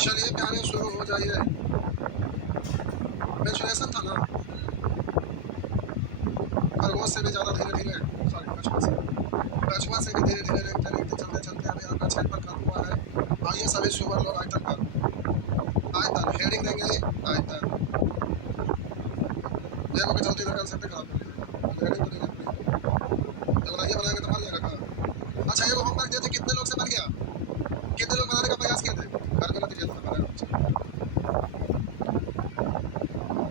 चलिए प्यारे शुरू हो जाइए। मेंस्ट्रुएशन था ना, खरगोश से भी ज़्यादा धीरे धीरे, सॉरी कछुआ से भी धीरे धीरे रेंगते रेंगते चलते चलते अभी आपका क्षेत्रफल खत्म हुआ है। आइए सभी सुअर लोग आयतन पर आयतन हेडिंग देंगे। आयतन देखो कि जल्दी इधर कंसेप्ट खराब कर दिया, हेडिंग तो नहीं देख रही। जब ये बनाएंगे तो मर जाएगा कहाँ। अच्छा ये वो होमवर्क दिए थे, कितने लोग से बन गया? कितने लोग बनाने का प्रयास किए थे? करके ना दीजिए तो बनाएगा।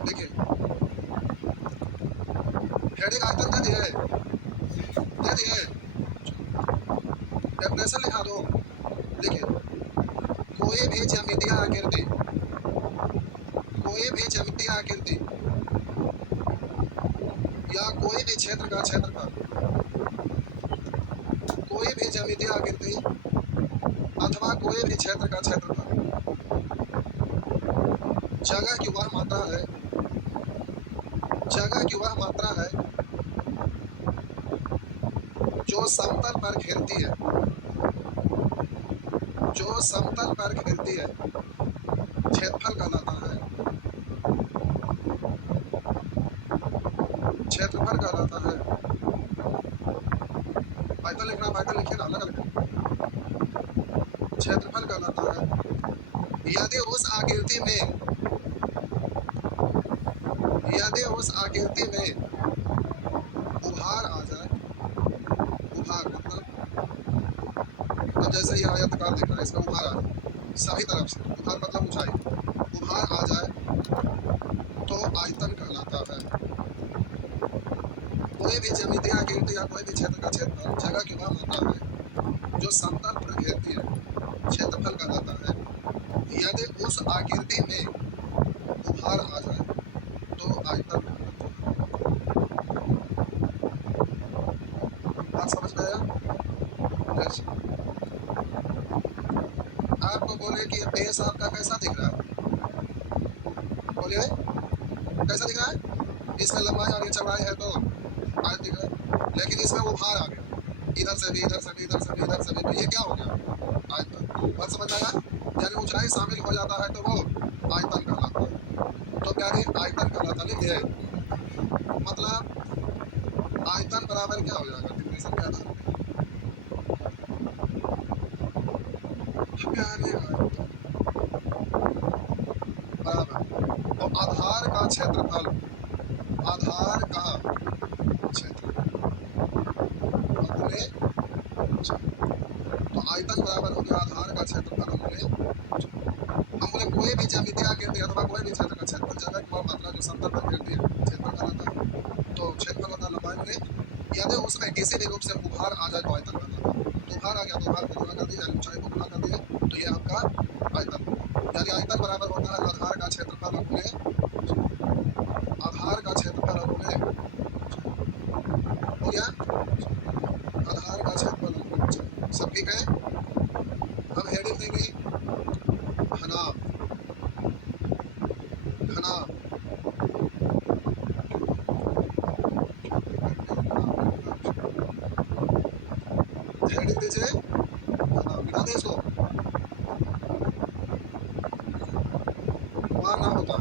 देखिए हेडिंग आयतन दे दिए, दे दिए। डेफिनेशन लिखा दो। देखिए कोई भी ज्यामितीय आकृति, कोई भी ज्यामितीय आकृति या कोई भी क्षेत्र का क्षेत्रफल, कोई भी ज्यामितीय आकृति अथवा कोई भी क्षेत्र का क्षेत्रफल जगह की वह मात्रा है, जगह की वह मात्रा है जो समतल पर घेरती है, जो समतल पर घेरती है, क्षेत्रफल कहलाता है, क्षेत्रफल कहलाता है। आयतन लिखना, आयतन लिखिए ना, अलग अलग क्षेत्रफल कहलाता है। यदि उस आकृति में, यदि उस आकृति में उभार आ जाए, उभार मतलब अब जैसे ये आयतकार दिख रहा है, इसमें उभार आ जाए सभी तरफ से, उभार मतलब ऊंचाई, उभार आ जाए तो आयतन कहलाता है। कोई भी ज्यामितीय आकृति या कोई भी क्षेत्र का क्षेत्रफल जगह की वह मात्रा है जो समतल पर घेरती है, क्षेत्रफल कहलाता है। यदि उस आकृति में उभार आ जाए तो आयतन कहलाता है। बात समझ में आया? जैसे आपको बोले कि बेस आपका कैसा दिख रहा है, बोलिए कैसा दिख रहा है? इसमें लंबाई और ये चौड़ाई है तो आयत दिख रहा है, लेकिन इसमें उभार आ गया, इधर से भी, इधर से भी, इधर से भी, इधर से भी, तो ये क्या हो गया? आयतन। बात समझ में आया? यानी ऊंचाई शामिल हो जाता है तो वो आयतन कहलाता है। तो प्यारे आयतन कहलाता, लिखिए मतलब आयतन बराबर क्या हो जाएगा? डिफिनेशन क्या था प्यारे? आयतन बराबर तो आधार का क्षेत्रफल, आधार का क्षेत्रफल अपने, तो आयतन बराबर हो गया आधार का क्षेत्रफल अपने। हम बोले कोई भी ज्यामितीय आकृति अथवा कोई भी क्षेत्र का क्षेत्रफल जगह की वह मात्रा जो समतल पर घेरती है, क्षेत्रफल कहलाता है। तो क्षेत्रफल होता है लंबाई में, यदि उसमें किसी भी रूप से उभार आ जाए तो आयतन कहलाता है। तो उभार आ गया तो उभार को गुणा कर दिया, ऊंचाई को गुणा कर दिया, तो ये आपका आयतन हो गया। यानी आयतन बराबर होता है आधार का क्षेत्रफल अपने, आधार का क्षेत्रफल अपने हो गया, आधार का क्षेत्रफल अपने ऊंचाई। सब ठीक है? अब हेडिंग देंगे घनाभ, घनाभ हेडिंग दीजिए घनाभ, मिटा दें इसको, वहाँ ना होता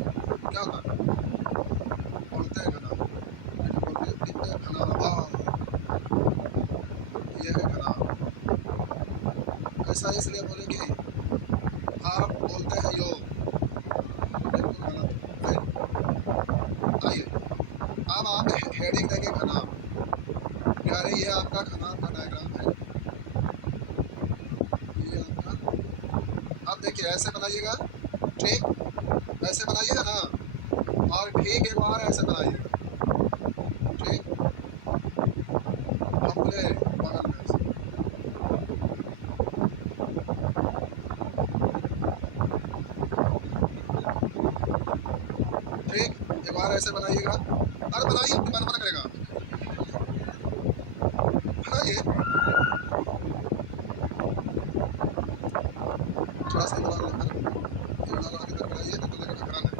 क्या होता है? बोलते हैं घनाभ, बोलते हैं घनाभ, ये है घनाभ। ऐसा इसलिए बोले कि आप बोलते हैं योग, बिल्कुल गलत है। आइए अब आप हेडिंग देंगे घनाभ। प्यारे ये आपका घनाभ का डायग्राम है, ये आपका। अब देखिए ऐसे बनाइएगा, ठीक ऐसे बनाइएगा ना, और ठीक एक बार ऐसे बनाइएगा, ठीक। हम बोले बगल में ऐसे, ठीक एक बार ऐसे बनाइएगा। अरे बनाइए, अपनी मन मना करेगा, बनाइए थोड़ा सा बना लो, ये बना लो, आगे तक बनाइए तो लगेगा घराना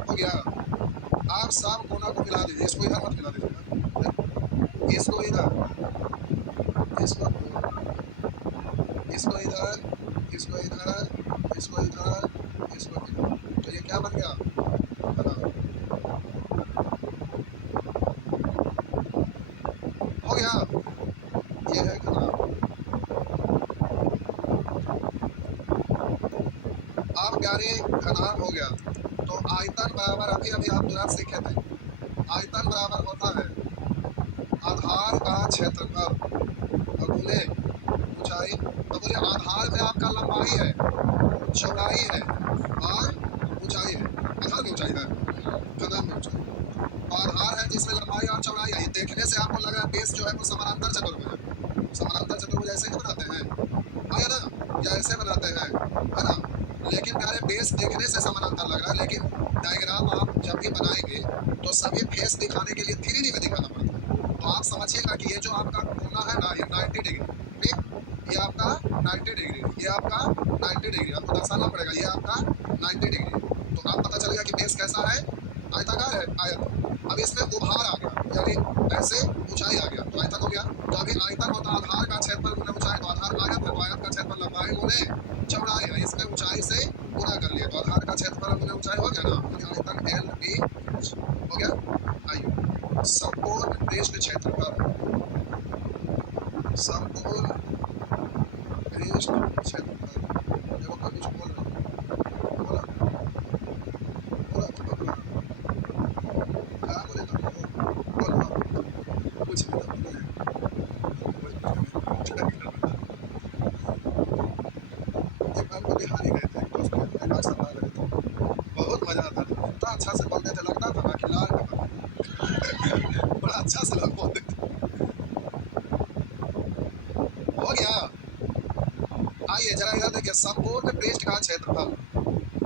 हो गया। आप सब कोना को मिला दीजिए, इसको इधर मत मिला दीजिएगा, इसको इधर, इसको इसको इधर, इसको इधर, इसको इधर, इसको इधर, तो ये क्या बन गया? खनाब। हो गया, ये है खनाब। अब प्यारे खनाब हो गया, तो आयतन बराबर अभी अभी आप तुरंत सीखे थे, आयतन बराबर होता है आधार का क्षेत्रफल गुने ऊंचाई। तो बोले आधार में आपका लंबाई है, चौड़ाई है और ऊंचाई है। आधार में ऊंचाई है, खनाब में ऊंचाई। तो आधार है जिसमें लंबाई और चौड़ाई है। देखने से आपको लग रहा है बेस जो है वो समानांतर चतुर्भुज है। समानांतर चतुर्भुज ऐसे ही बनाते हैं, है ना, या ऐसे बनाते हैं, है ना। लेकिन प्यारे बेस देखने से समानांतर लग रहा है, लेकिन डायग्राम आप जब भी बनाएंगे तो सभी फेस दिखाने के लिए 3D में दिखाना पड़ता है। तो आप समझिएगा कि ये जो आपका कोना है ना, ये 90 डिग्री, ठीक, ये आपका 90 डिग्री, ये आपका 90 डिग्री, आपको दर्शाना पड़ेगा ये आपका 90 डिग्री। तो आप पता चलेगा कि बेस कैसा है, आयताकार है, आयत। अब इसमें उभार आ गया, यानी ऐसे ऊंचाई आ गया, तो आयतन हो गया। तो अभी आयतन होता है आधार का क्षेत्रफल गुना ऊंचाई, तो आधार आयत है, तो आयत का क्षेत्रफल लंबाई गुने चौड़ाई है, इसमें ऊंचाई से गुना कर लिया, तो आधार का क्षेत्रफल गुना ऊंचाई हो गया ना, तो आयतन एल बी हो गया। आइए, संपूर्ण पृष्ठ क्षेत्रफल, संपूर्ण पृष्ठ क्षेत्रफल, देखो मैं कुछ बोल रहा हूँ, बोला बोला बोला, क्या बोले तुम लोग, बोलो कुछ भी तो बोले। एक बार को बिहार ही गए थे, एक दोस्त के एक आठ साल रहे थे, बहुत मजा आता था, इतना अच्छा से बोलते थे, लगता था ना कि लाल का बड़ा अच्छा से लोग बोलते थे। हो गया। आइए जरा इधर देखिए, संपूर्ण पृष्ठ का क्षेत्रफल,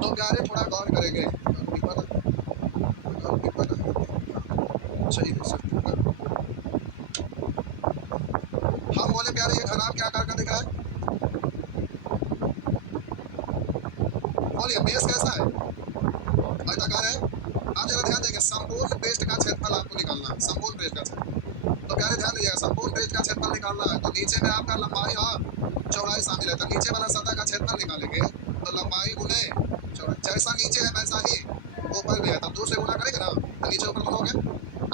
तो प्यारे थोड़ा गौर करेंगे, सही है सर। हम बोले प्यारे ये खनाब क्या आकार का दिख रहा है, बोलिए बेस कैसा है, आयताकार है। आप जरा ध्यान देंगे, संपूर्ण पृष्ठ का क्षेत्रफल आपको निकालना है, संपूर्ण पृष्ठ का क्षेत्रफल। तो प्यारे ध्यान दीजिएगा, संपूर्ण पृष्ठ का क्षेत्रफल निकालना है, तो नीचे में आपका लंबाई और चौड़ाई शामिल है, तो नीचे वाला सतह का क्षेत्रफल निकालेंगे, तो लंबाई गुने चौड़ाई, जैसा नीचे है वैसा ही ऊपर भी है, तो 2 से गुना करेंगे ना, तो नीचे ऊपर दोनों हो गया।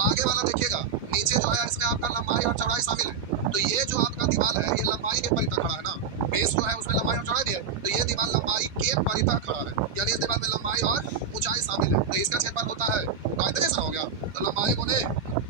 आगे वाला देखिएगा, नीचे जो है इसमें आपका लंबाई और चौड़ाई शामिल है, तो ये जो आपका दीवार है ये लंबाई के परितः खड़ा है ना, बेस जो है उसमें लंबाई और चौड़ाई दी है, तो ये दीवार लंबाई के परितः खड़ा है, यानी इस दीवार में लंबाई और ऊंचाई शामिल है, तो इसका क्षेत्रफल होता है, तो आयतन जैसा हो गया, तो लंबाई गुने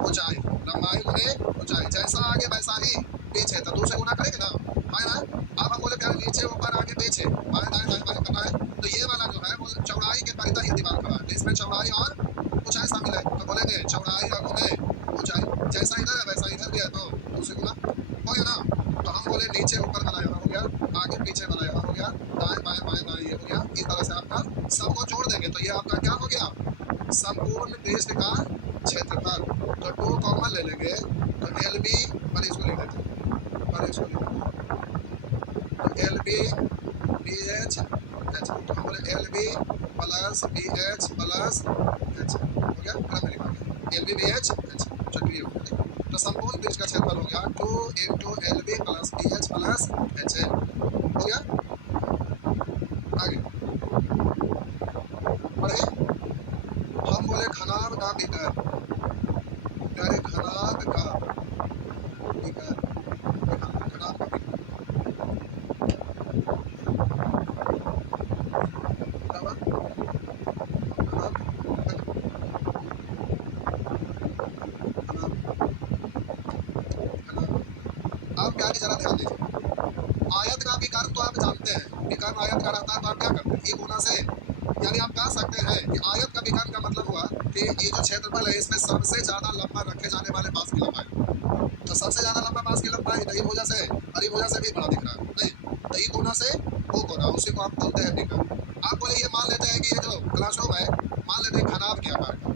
ऊंचाई, लंबाई गुने ऊंचाई, जैसा आगे वैसा ही पीछे, तो 2 से गुना करेंगे ना, है ना। अब हम बोले प्यारे नीचे ऊपर आगे पीछे बाएं दाएं दाएं बाएं करना है, तो ये वाला जो है वो चौड़ाई के परितः ये दीवार खड़ा है, तो इसमें चौड़ाई और ऊंचाई शामिल है, तो बोलेंगे चौड़ाई और गुने ऊंचाई, जैसा इधर है वैसा इधर भी है, तो 2 से गुना हो गया ना। तो हम बोले नीचे ऊपर वाला यहाँ हो गया, आगे पीछे वाला यहाँ हो गया, दाएं बाएं बाएं दाएं ये हो गया, इस तरह से आपका सबको जोड़ देंगे, तो ये आपका क्या हो गया, संपूर्ण पृष्ठ का क्षेत्रफल। तो 2 कॉमन ले लेंगे, तो एल बी पर इसको लिख देते हैं, पर इसको लिख देते हैं, तो L B B H H, तो हम बोले L B plus B H plus H हो गया, क्रम में लिखा गया एल बी एच एच, चक्रीय हो गया। तो संपूर्ण पृष्ठ का क्षेत्रफल हो गया 2 into L B plus B H plus H L, हो गया। आगे बढ़े, हम बोले खनाब का मीटर, प्यारे खनाब का मीटर, खनाब का मीटर बराबर खनाब, खनाब, खनाब। आप प्यारे जरा ध्यान दीजिए, आयत का विकर्ण तो आप जानते हैं, विकर्ण आयत का रहता है, तो आप क्या करते हैं, ये गुना से, यानी आप कह सकते हैं कि आयत का विकर्ण का मतलब हुआ कि ये जो क्षेत्रफल है इसमें सबसे ज्यादा लंबा रखे जाने वाले बांस की लंबाई, तो सबसे ज्यादा लंबा बांस की लंबाई दही भुजा से हरी भुजा से भी बड़ा दिख रहा है, नहीं, दही कोना से वो कोना, उसी को आप बोलते हैं विकर्ण। आप बोले ये मान लेते हैं कि ये जो क्लासरूम है, मान लेते हैं खनाब के आकार का,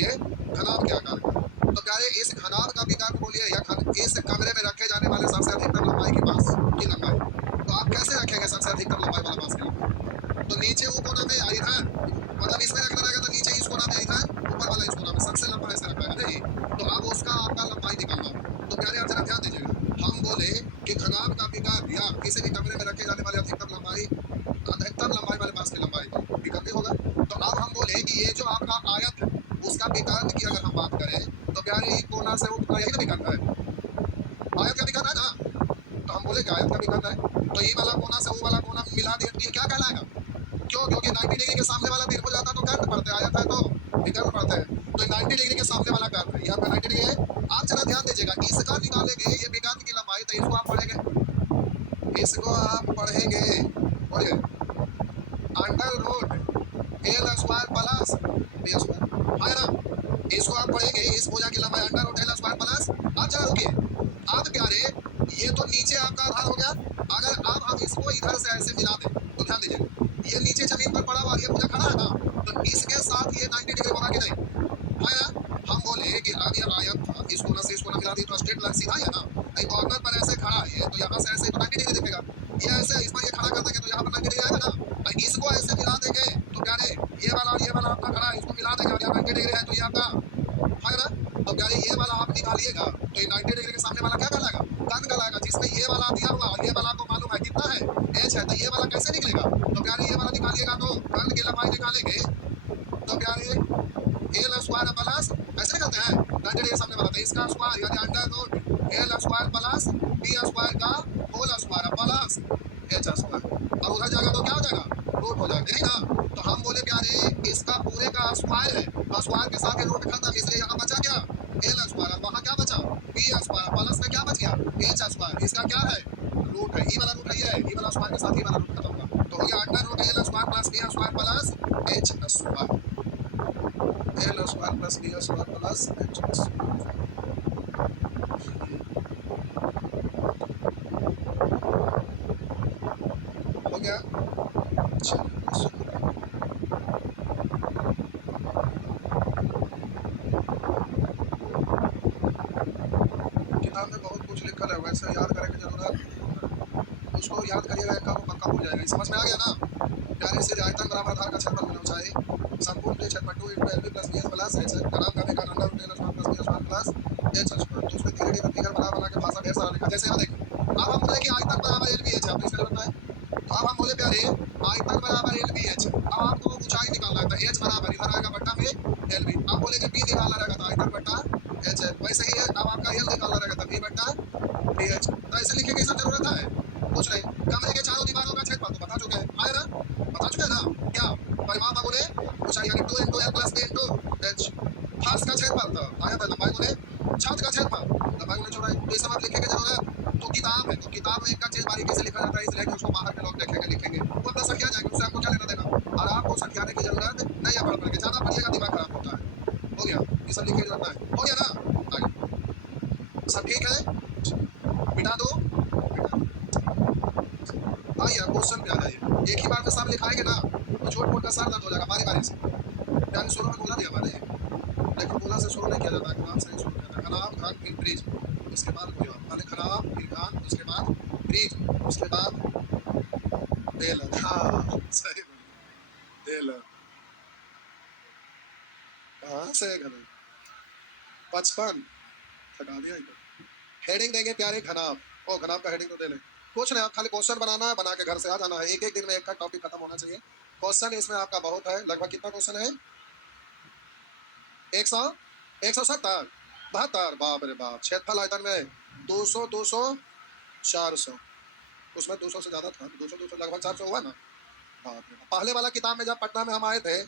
ये खनाब के आकार का, तो प्यारे इस खनाब का विकर्ण बोलिए, या इस कमरे में रखे जाने वाले सबसे अधिकतम लंबाई की बांस की लंबाई, तो आप कैसे रखेंगे सबसे अधिकतम लंबाई वाला बांस की लंबाई, तो नीचे वो कोना में इधर, मतलब इसमें रखना रहेगा, तो नीचे इस कोना में इधर, ऊपर वाला इस कोना में, सबसे लंबा ऐसे रखा है नहीं, तो अब उसका आपका लंबाई निकालना है। तो प्यारे आप जरा ध्यान दीजिएगा, हम बोले कि खनाब का विकर्ण या किसी भी कमरे में रखे बात करें तो प्यारे ई कोना से वो यही ना दिखाता है, आयत का दिखाता है ना। तो हम बोले कि आयत का दिखाता है, तो ई वाला कोना से वो वाला कोना मिला दिया तो ये क्या कहलाएगा? क्यों? क्योंकि 90 डिग्री के सामने वाला तीर हो जाता तो कर्ण पड़ते, आयत है तो विकर्ण पड़ते हैं। तो 90 डिग्री के सामने वाला कर्ण है, यहाँ पे 90 डिग्री है। आप जरा ध्यान दीजिएगा, इसका निकालेंगे ये विकर्ण की लंबाई, तो इसको आप पढ़ेंगे, इसको आप पढ़ेंगे, बोलिए under root L square plus B square, है ना। इसको आप पढ़ेंगे, इस भुजा की लंबाई under root L square plus. आप जरा रुकिए, आप प्यारे ये तो नीचे आपका आधार हो गया। अगर अब हम इसको इधर से ऐसे मिला दें तो ध्यान दीजिए, ये नीचे जमीन पर पड़ा हुआ ये भुजा खड़ा है ना, तो इसके साथ ये 90 डिग्री होगा कि नहीं, है ना। हम बोले कि अब ये आयत था, इस कोना से इस कोना मिला दी तो स्ट्रेट लाइन सीधा है ना। कॉर्नर पर ऐसे खड़ा है तो यहाँ से ऐसे तो 90 डिग्री दिखेगा, ये ऐसे इस पर ये खड़ा कर देंगे तो यहाँ पर 90 डिग्री आएगा ना। इसको ऐसे मिला देंगे तो प्यारे ये वाला और ये वाला आपका खड़ा है, इसको मिला देंगे और यहाँ 90 डिग्री है तो ये आपका है ना। तो प्यारे ये वाला आप निकालिएगा तो ये 90 डिग्री के सामने वाला क्या कहलाएगा? कर्ण कहलाएगा, जिसमें ये वाला दिया हुआ और ये वाला आपको मालूम है कितना है, एच है, तो ये वाला कैसे निकलेगा? तो प्यारे ये वाला निकालिएगा तो कर्ण की लंबाई निकालेंगे तो प्यारे एल स्क्वायर प्लस ऐसे निकलते हैं 90 डिग्री सामने वाला, तो इसका स्क्वायर यानी under root L square plus B square का whole square plus H square, और उधर जाएगा तो क्या हो जाएगा? रूट हो जाएगा, यही ना। तो हम बोले प्यारे इसका पूरे का स्क्वायर है, तो स्क्वायर के साथ ये रूट खत्म, इसलिए यहाँ बचा क्या? एल स्क्वायर, वहाँ क्या बचा? बी स्क्वायर प्लस में क्या बच गया? एच स्क्वायर, इसका क्या है? रूट है, ई वाला रूट है, ये ई वाला स्क्वायर के साथ ई वाला रूट खत्म हुआ, तो हो गया under root L square plus B square plus H square, L square plus B square plus H square हो गया। चलिए किताब में बहुत कुछ लिखा है, वैसे याद करने की जरूरत, उसको याद करिएगा, एक काम पक्का भूल जाएगा। समझ में आ गया ना प्यारे से? आयतन बराबर आधार का क्षेत्रफल गुना ऊंचाई संपूर्ण के क्षेत्रफल 2 * LB + BS प्लस एच खराब करने का under root L square plus B square plus H square. तो उसमें धीरे धीरे फिगर बना बना के भाषा ढेर सारा लिखा। जैसे यहाँ देखो, अब हम बोले कि आयतन बराबर एल बी एच है, आपको इसका जरूरत है। तो अब हम बोले प्यारे आयतन बराबर एल बी एच, अब आपको ऊंचाई निकालना है, तो एच बराबर इधर आएगा बट्टा में एल बी। आप बोलेंगे बी निकालना रहेगा तो आयतन बट्टा एच है, वैसे ही है। अब आपका एल निकालना रहेगा तो बी बट्टा बी एच। तो ऐसे लिखने की सब जरूरत है कुछ नहीं। कमरे के चारों दीवारों का क्षेत्रफल तो बता चुके हैं, आए ना, बता चुके हैं ना। क्या परिमाप बोले? ऊंचाई यानी 2 * L + B * H। फर्श का क्षेत्रफल तो आया था, लंबाई बोले छत का क्षेत्रफल, लंबाई बोले चौड़ाई। तो ये सब आप लिखने की जरूरत तो किताब है, तो किताब में एक का चीज बारीकी से लिखा जाता है, इसलिए कि उसको बाहर के लोग देखेंगे लिखेंगे वो अपना संख्या जाएंगे, उससे हमको क्या लेना देना। और आपको संख्याने की जरूरत नहीं है, पढ़ के ज्यादा पढ़िएगा दिमाग खराब होता है। हो गया, ये सब लिखने की जरूरत है, हो गया ना। आगे सब ठीक है, बिठा दो। आइए क्वेश्चन पे आ जाइए, एक ही बार में सब लिखाएंगे ना तो छोट मोट का सर दर्द हो जाएगा बारी बारी से। यानी शुरू में बोला दिया मैंने, लेकिन बोला से शुरू नहीं किया जाता है, खराब से ही शुरू किया जाता है। खराब खान फिर ब्रिज, उसके बाद कोई और, पहले खराब फिर खान, उसके बाद ब्रिज, उसके बाद बेल। हाँ सही बोले, बेल कहाँ से घर 55 थका दिया इधर। हेडिंग देंगे प्यारे घनाभ, ओ घनाभ का हेडिंग तो दे ले। कुछ नहीं, आप खाली क्वेश्चन बनाना है, बना के घर से आ जाना है। एक एक दिन में एक का टॉपिक खत्म होना चाहिए। क्वेश्चन इसमें आपका बहुत है, लगभग कितना क्वेश्चन है? 100 170 72, बाप रे बाप। क्षेत्रफल आयतन में 200 200 400, उसमें 200 से ज्यादा था, 200 200 लगभग 400 हुआ ना। बाप रे बाप। पहले वाला किताब में जब पटना में हम आए थे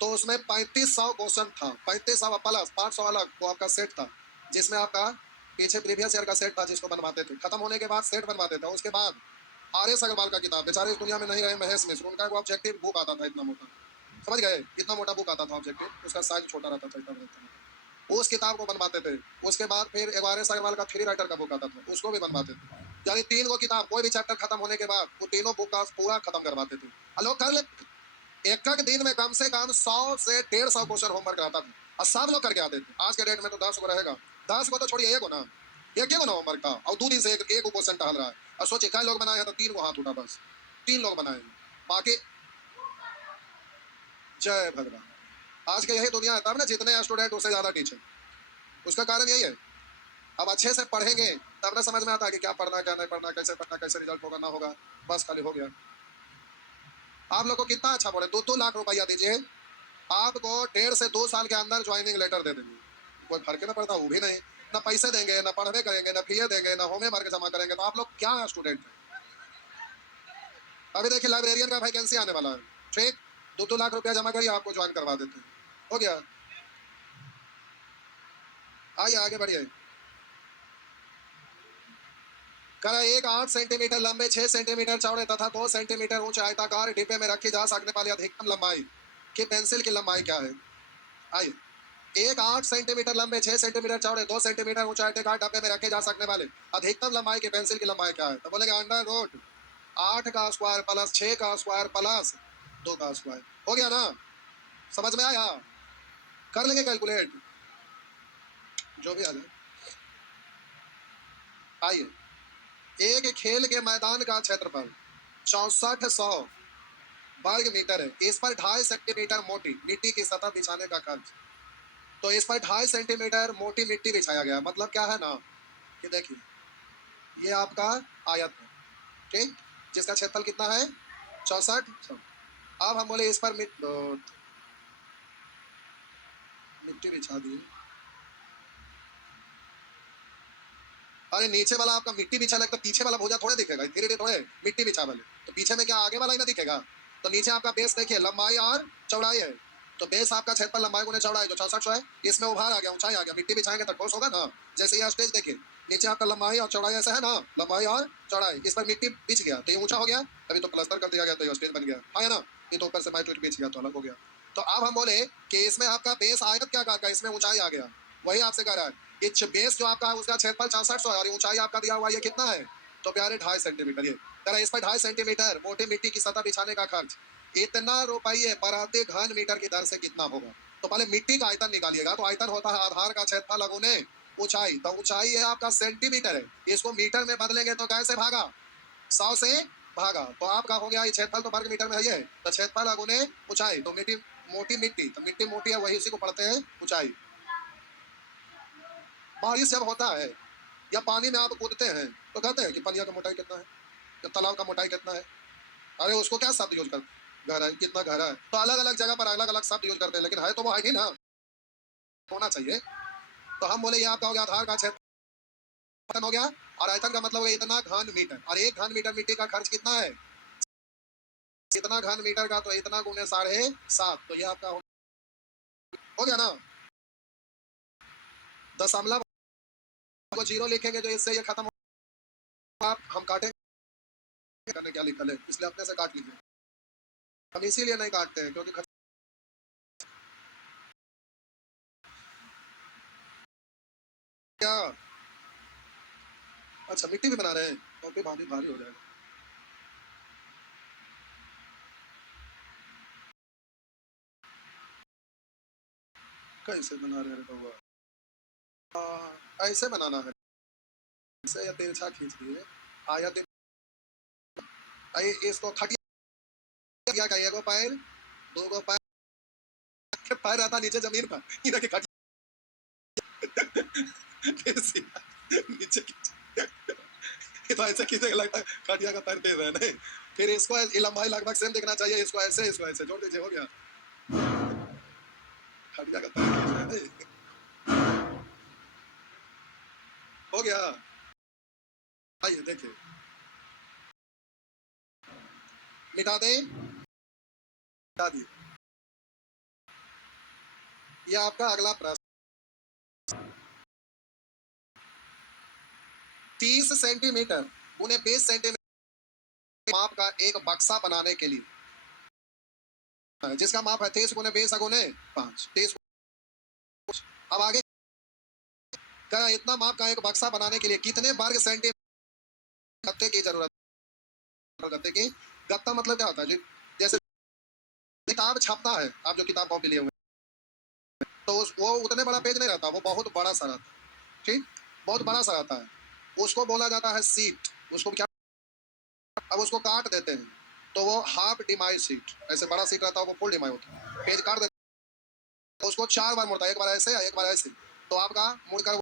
तो उसमें 3500 क्वेश्चन था, 3500 प्लस 500 अलग वो आपका सेट था, जिसमें आपका पीछे प्रीवियस ईयर का सेट था जिसको बनवाते थे, खत्म होने के बाद सेट बनवाते थे। उसके बाद आर एस अग्रवाल का किताब, बेचारे इस दुनिया में नहीं रहे, महेश मिश्र, उनका वो ऑब्जेक्टिव बुक आता था इतना मोटा, समझ गए? इतना मोटा बुक आता था ऑब्जेक्टिव, उसका साइज छोटा रहता था, इतना रहता था। उस किताब को बनवाते थे। उसके बाद फिर एक आर एस अग्रवाल का थ्री राइटर का बुक आता था, उसको भी बनवाते थे। यानी 3 गो किताब, कोई भी चैप्टर खत्म होने के बाद वो तीनों बुक का पूरा खत्म करवाते थे। लोग कर ले एक एक दिन में कम से कम 100 से 150 क्वेश्चन होमवर्क रहता था, और सब लोग करके आते थे। आज के डेट में तो 10 को रहेगा, 10 को तो छोड़िए, एक हो ना, एक ही ना होमवर्क था, और 2 दिन से एक क्वेश्चन टहल रहा है। और सोचिए क्या लोग बनाए हैं, तो 3 को हाथ उठा, बस 3 लोग बनाए हैं, बाकी जय भगवान। आज के यही दुनिया है, तब ना जितने स्टूडेंट उससे ज्यादा टीचर, उसका कारण यही है। अब अच्छे से पढ़ेंगे तब ना समझ में आता है कि क्या पढ़ना क्या नहीं पढ़ना, कैसे पढ़ना, कैसे रिजल्ट होगा ना होगा, बस खाली हो गया। आप लोग को कितना अच्छा पढ़े, 2-2 लाख रुपया दीजिए, आपको 1.5 से 2 साल के अंदर ज्वाइनिंग लेटर दे देंगे, कोई फर्क ही ना पड़ता, वो भी नहीं, ना पैसे देंगे, ना पढ़वे करेंगे, ना फीस देंगे, ना होमे भर के जमा करेंगे, तो आप लोग क्या स्टूडेंट हैं। अभी देखिए लाइब्रेरियन का वैकेंसी आने वाला है, ठीक, 2-2 लाख रुपया जमा करिए, आपको ज्वाइन करवा देते हैं, हो गया। आइए आगे बढ़िए। करा एक 8 सेंटीमीटर लंबे, 6 सेंटीमीटर चौड़े तथा 2 सेंटीमीटर ऊंचे आयताकार डिब्बे में रखी जा सकने वाली अधिकतम लंबाई की पेंसिल की लंबाई क्या है। आइए, एक 8 सेंटीमीटर लंबे, 6 सेंटीमीटर चौड़े, 2 सेंटीमीटर ऊंचे आयताकार डब्बे में रखे जा सकने वाले अधिकतम लंबाई की पेंसिल की लंबाई क्या है। तो बोलेंगे अंडर रूट 8 का स्क्वायर प्लस 6 का स्क्वायर प्लस 2 का स्क्वायर, हो गया ना, समझ में आया, कर लेंगे कैलकुलेट, जो भी आ जाए। आइए, एक खेल के मैदान का क्षेत्रफल 6400 वर्ग मीटर है, इस पर 2.5 सेंटीमीटर मोटी मिट्टी की सतह बिछाने का खर्च। तो इस पर 2.5 सेंटीमीटर मोटी मिट्टी बिछाया गया, मतलब क्या है ना कि देखिए ये आपका आयत है, ठीक, जिसका क्षेत्रफल कितना है 6400। अब हम बोले इस पर मिट्टी बिछा दी, अरे नीचे वाला आपका मिट्टी बिछा लगता, पीछे वाला भुजा थोड़े दिखेगा, धीरे धीरे थोड़े मिट्टी बिछा वाले, तो पीछे में क्या आगे वाला ही ना दिखेगा। तो नीचे आपका बेस देखिए लंबाई और चौड़ाई है, तो बेस आपका क्षेत्रफल लंबाई गुने चौड़ाई, तो 6400 है, इसमें उभार आ गया, ऊंचाई आ गया, मिट्टी बिछाएंगे तो ठोस होगा ना। जैसे ये स्टेज देखिए, नीचे आपका लंबाई और चौड़ाई ऐसा है ना, लंबाई और चौड़ाई, इस पर मिट्टी बिछ गया तो ये ऊंचा हो गया, अभी तो प्लास्टर कर दिया गया तो ये स्टेज बन गया, है ना, ये तो ऊपर से माइट बिछ गया तो अलग हो गया। तो अब हम बोले कि इसमें आपका बेस आयत क्या का, इसमें ऊंचाई आ गया, वही आपसे कह रहा है ये बेस जो आपका है उसका क्षेत्रफल 6400 है और ऊंचाई आपका दिया हुआ ये कितना है, तो प्यारे 2.5 सेंटीमीटर, ये कह रहा है इस पर 2.5 सेंटीमीटर मोटी मिट्टी की सतह बिछाने का खर्च इतना रुपये प्रति घन मीटर की दर से कितना होगा। तो पहले मिट्टी का आयतन निकालिएगा, तो आयतन होता है आधार का क्षेत्रफल अगुने ऊंचाई, तो ऊंचाई है आपका सेंटीमीटर है, इसको मीटर में बदलेंगे तो कैसे भागा, 100 से भागा, तो आपका हो गया ये क्षेत्रफल तो वर्ग मीटर में है ये, तो क्षेत्रफल अगुने ऊंचाई, तो मिट्टी मोटी मिट्टी, तो मिट्टी मोटी है वही उसी को पढ़ते हैं ऊंचाई। बारिश जब होता है या पानी में आप कूदते हैं तो कहते हैं कि पनिया का मोटाई कितना है, या तालाब का मोटाई कितना है, अरे उसको क्या शब्द यूज करते, गहरा है, कितना गहरा है, तो अलग अलग जगह पर अलग अलग शब्द यूज करते हैं, लेकिन है तो वो है ही ना, होना चाहिए। तो हम बोले ये आपका हो गया आधार का क्षेत्रफल हो गया, और आयतन का मतलब है इतना घन मीटर, और एक घन मीटर मिट्टी का खर्च कितना है, इतना घन मीटर का, तो इतना गुने 7.5, तो ये आपका हो गया ना। दशमलव को जीरो लिखेंगे तो इससे ये खत्म हो, आप हम काटेंगे करने क्या लिखा है, इसलिए अपने से काट लीजिए, हम इसीलिए नहीं काटते हैं क्योंकि क्या, अच्छा मिट्टी भी बना रहे हैं, तो फिर भारी भारी हो जाएगा, कैसे बना रहे हैं बउआ, ऐसे बनाना है, ऐसे या तिरछा खींच दिए, आया इसको खटिया का एगो पैर, दो गो पैर, पैर रहता नीचे जमीन पर, इधर के खटिया नीचे ये तो ऐसे खींचे लगता है खटिया का पैर तेज है नहीं, फिर इसको लंबाई लगभग सेम दिखना चाहिए, इसको ऐसे जोड़ दीजिए, हो गया खटिया का पैर तेज है नहीं, हो गया। आइए देखिए, मिटा दें, मिटा दिए, ये आपका अगला प्रश्न, 30 सेंटीमीटर गुने 20 सेंटीमीटर माप का एक बक्सा बनाने के लिए, जिसका माप है 30 गुने 20 गुने 5, 30। अब आगे क्या, इतना माप का एक बक्सा बनाने के लिए कितने वर्ग सेंटीमीटर गत्ते की जरूरत है, गत्ते की, गत्ता मतलब क्या होता है जी, जैसे किताब छपता है, आप जो किताब कॉपी लिए हुए, तो वो उतने बड़ा पेज नहीं रहता, वो बहुत बड़ा सा रहता है, ठीक, बहुत बड़ा सा रहता है, उसको बोला जाता है सीट, उसको क्या, अब उसको काट देते हैं तो वो हाफ डिमाई सीट, ऐसे बड़ा सीट रहता है वो फुल डिमाई होता है, पेज काट देते हैं तो उसको 4 बार मुड़ता है, एक बार ऐसे या एक बार ऐसे, तो आपका मुड़कर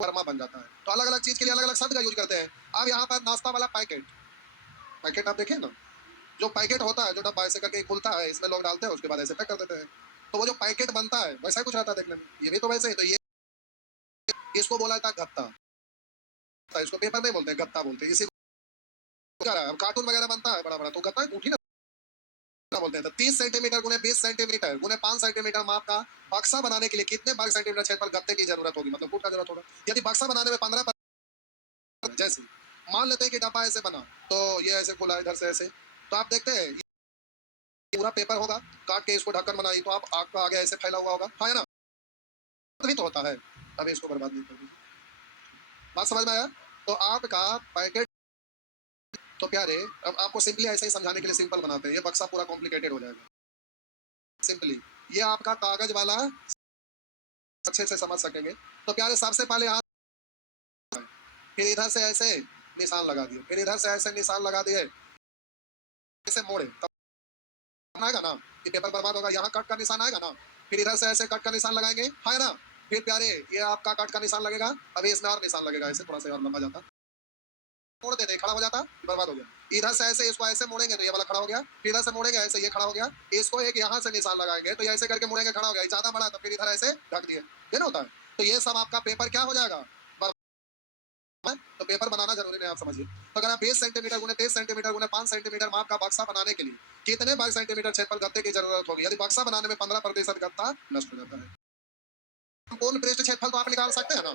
वर्मा बन जाता है। तो अलग अलग चीज के लिए अलग अलग शब्द का यूज करते हैं। अब यहाँ पर नाश्ता वाला पैकेट, पैकेट आप देखें ना, जो पैकेट होता है, जो डब्बा ऐसे करके खुलता है, इसमें लोग डालते हैं, उसके बाद ऐसे पैक कर देते हैं। तो वो जो पैकेट बनता है वैसा ही कुछ रहता है देखने में। ये भी तो वैसे ही। तो ये इसको बोला था गत्ता। इसको पेपर में बोलते हैं, गत्ता बोलते हैं। इसी को क्या रहा है, कार्टून वगैरह बनता है बड़ा बड़ा, तो गत्ता उठी ना बोलते हैं। तो 30 सेंटीमीटर गुने 20 सेंटीमीटर गुने 5 सेंटीमीटर माप का बक्सा बनाने के लिए कितने वर्ग सेंटीमीटर क्षेत्रफल गत्ते की जरूरत होगी, मतलब फुट का जरूरत होगा। यदि बक्सा बनाने में 15, जैसे मान लेते हैं कि डब्बा ऐसे बना, तो ये ऐसे खुला इधर से ऐसे, तो आप देखते हैं पूरा पेपर होगा, काट के इसको ढक्कन बनाई तो आप आग का आगे ऐसे फैला हुआ होगा, है ना? तभी तो होता है। अभी इसको बर्बाद नहीं कर, बात समझ में आया? तो आपका पैकेट, तो प्यारे अब आपको सिंपली ऐसे ही समझाने के लिए सिंपल बनाते हैं, ये बक्सा पूरा कॉम्प्लिकेटेड हो जाएगा। सिंपली ये आपका कागज वाला अच्छे से समझ सकेंगे। तो प्यारे सबसे पहले आप फिर इधर से ऐसे निशान लगा दिए, फिर इधर से ऐसे निशान लगा दिए, ऐसे मोड़े, तब आएगा ना कि पेपर बर्बाद होगा, यहाँ कट का निशान आएगा ना, फिर इधर से ऐसे कट का निशान लगाएंगे, है ना? फिर प्यारे ये आपका कट का निशान लगेगा, अभी इसमें और निशान लगेगा, ऐसे थोड़ा सा और लंबा जाता, मोड़ देते खड़ा हो जाता, बर्बाद हो गया। इधर से ऐसे इसको ऐसे मोड़ेंगे तो ये वाला खड़ा हो गया, फिर इधर से मोड़ेंगे ऐसे ये खड़ा हो गया, इसको एक यहाँ से निशान लगाएंगे तो ये ऐसे करके मुड़ेंगे, खड़ा हो गया, ज्यादा बड़ा तो फिर इधर ऐसे ढक दिए, ये ना होता है। तो ये सब आपका पेपर क्या हो जाएगा, तो पेपर बनाना जरूरी नहीं, आप समझिए। तो अगर आप 20 सेंटीमीटर गुने 30 सेंटीमीटर गुने 5 सेंटीमीटर माप का बक्सा बनाने के लिए कितने वर्ग सेंटीमीटर क्षेत्रफल गत्ते की जरूरत होगी, यदि बक्सा बनाने में 15% गत्ता नष्ट हो जाता है। संपूर्ण पृष्ठ क्षेत्रफल तो आप निकाल सकते हैं ना,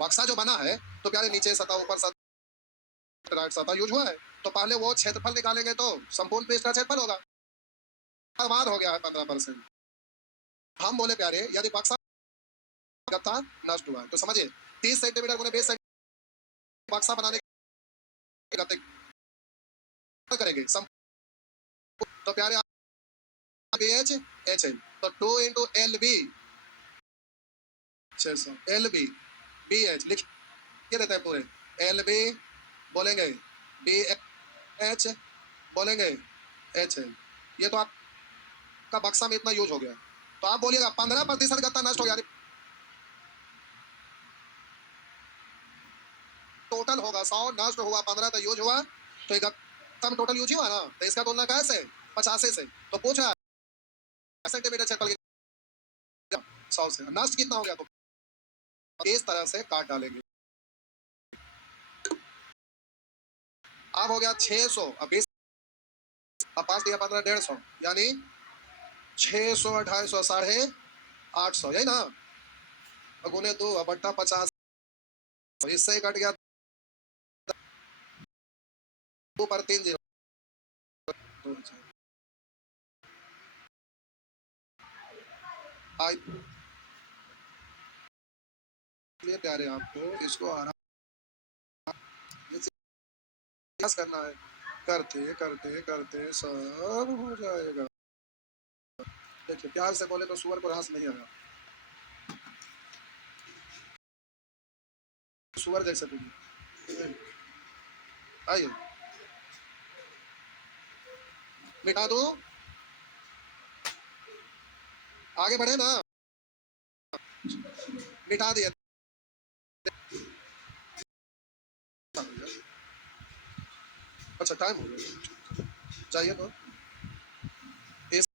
बक्सा जो बना है तो प्यारे नीचे सतह ऊपर सतह राइट सतह यूज हुआ है, तो पहले वो क्षेत्रफल निकालेंगे तो संपूर्ण पृष्ठ का क्षेत्रफल होगा, बर्बाद हो गया है 15%। हम बोले प्यारे यदि बक्सा गत्ता नष्ट हुआ है तो समझिए 30 सेंटीमीटर गुने 20 सेंटीमीटर बक्सा बनाने के गत्ते करेंगे तो प्यारे बी एच एच एल, तो 2 into L B 600 L B B H लिख के देते हैं पूरे, एल बी बोलेंगे, बी एच बोलेंगे, एच एल। ये तो आपका बक्सा में इतना यूज हो गया, तो आप बोलिएगा 15% गत्ता नष्ट हो गया, टोटल होगा 100 नष्ट हुआ, 15 तो यूज हुआ, तो ये गत्ता में टोटल यूज हुआ ना, तो इसका तुलना कैसे 50 से, तो पूछ रहा है सेंटीमीटर क्षेत्रफल 100 से नष्ट कितना हो गया, तो इस तरह से काट डालेंगे। अब हो गया 600, अब 20, अब 5 दिया 15 150, यानी 600 250 850, यही ना, गुने 2 बट्टा 50, इससे ही कट गया 2 पर 3 0, इसलिए प्यारे आपको इसको आराम करना है, करते करते करते सब हो जाएगा। देखिए प्यार से बोले तो सुअर को घास नहीं आया, सुअर जैसे बोलिए, आइए मिटा दो, आगे बढ़े ना, मिटा दिया, अच्छा टाइम हो गया, चाहिए तो इस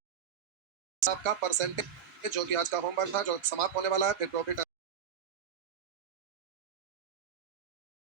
आपका परसेंटेज जो कि आज का होमवर्क था जो समाप्त होने वाला है, फिर प्रॉफिट